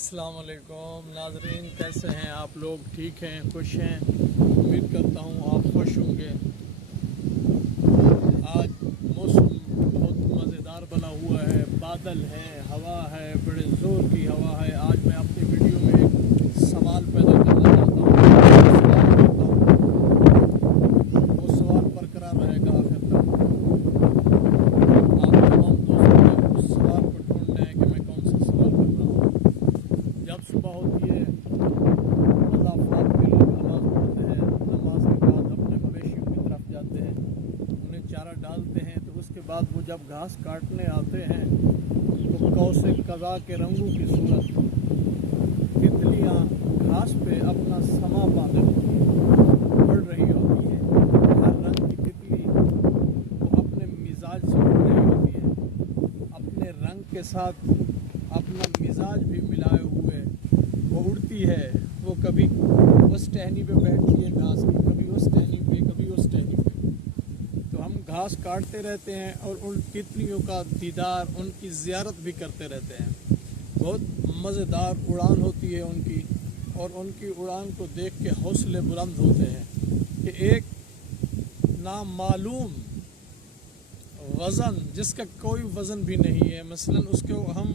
अस्सलाम वालेकुम नाज़रीन, कैसे हैं आप लोग? ठीक हैं, खुश हैं? उम्मीद करता हूँ आप खुश होंगे। आज मौसम बहुत मज़ेदार बना हुआ है, बादल है, हवा है, बड़े ज़ोर की हवा है। आज मैं अपनी वीडियो में एक सवाल पैदा करना चाहता हूँ, वो सवाल बरकरार रहेगा आखिर तक। आप तमाम दोस्तों ने उस सवाल को ढूंढना है कि मैं कौन सा सवाल कर रहा हूँ। जब सुबह होती है, मज़ाफ़ात के लोग नमाज़ पढ़ते हैं, नमाज के बाद अपने मवेशियों की तरफ जाते हैं, उन्हें चारा डालते हैं। तो उसके बाद वो जब घास काटने आते हैं तो कौसे कज़ा के रंगों की सूरत तितलियाँ घास पे अपना समा बांधे उड़ रही होती है। हर रंग की तितली वो अपने मिजाज से उड़ रही होती है, अपने रंग के साथ अपना मिजाज भी मिलाए हुए वो उड़ती है। वो कभी उस टहनी पे बैठती है घास की, कभी उस टहनी पे, कभी उस टहनी पे। तो हम घास काटते रहते हैं और उन तितलियों का दीदार, उनकी ज़ियारत भी करते रहते हैं। बहुत मज़ेदार उड़ान होती है उनकी, और उनकी उड़ान को देख के हौसले बुलंद होते हैं कि एक नामालूम वज़न, जिसका कोई वज़न भी नहीं है, मसलन उसको हम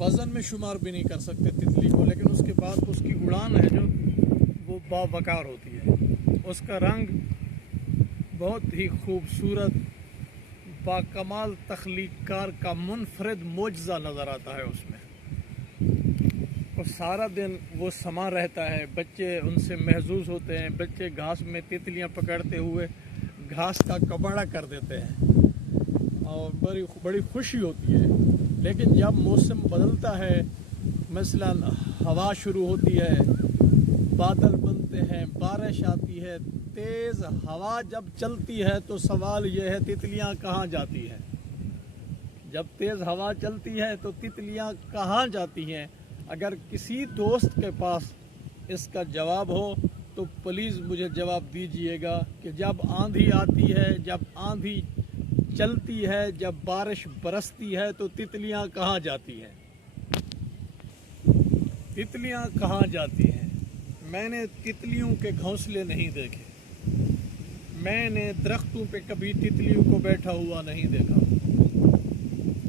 वज़न में शुमार भी नहीं कर सकते तितली को, लेकिन उसके बाद उसकी उड़ान है जो वो बावकार होती है। उसका रंग बहुत ही खूबसूरत, बाकमाल तख्लीक़कार का मुनफरद मोजज़ा नज़र आता है उसमें। और सारा दिन वो समा रहता है, बच्चे उनसे महजूज़ होते हैं। बच्चे घास में तितलियां पकड़ते हुए घास का कबाड़ा कर देते हैं और बड़ी खुशी होती है। लेकिन जब मौसम बदलता है, मसलन हवा शुरू होती है, बादल बनते हैं, बारिश आती है, तेज़ हवा जब चलती है, तो सवाल यह है तितलियां कहाँ जाती हैं? जब तेज़ हवा चलती है तो तितलियां कहाँ जाती हैं? अगर किसी दोस्त के पास इसका जवाब हो तो प्लीज़ मुझे जवाब दीजिएगा कि जब आंधी आती है, जब आंधी चलती है, जब बारिश बरसती है, तो तितलियां कहाँ जाती हैं? तितलियां कहाँ जाती हैं? मैंने तितलियों के घोंसले नहीं देखे, मैंने दरख्तों पे कभी तितलियों को बैठा हुआ नहीं देखा,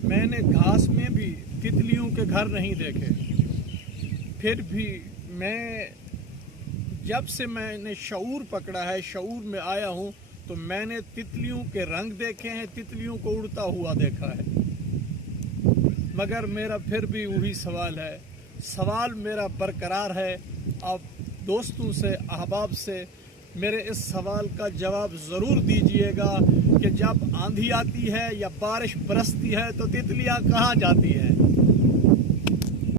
मैंने घास में भी तितलियों के घर नहीं देखे। फिर भी जब से मैंने शऊर पकड़ा है, शऊर में आया हूँ, तो मैंने तितलियों के रंग देखे हैं, तितलियों को उड़ता हुआ देखा है। मगर मेरा फिर भी वही सवाल है, सवाल मेरा बरकरार है। आप दोस्तों से, अहबाब से मेरे इस सवाल का जवाब ज़रूर दीजिएगा कि जब आंधी आती है या बारिश बरसती है तो तितलियां कहाँ जाती हैं?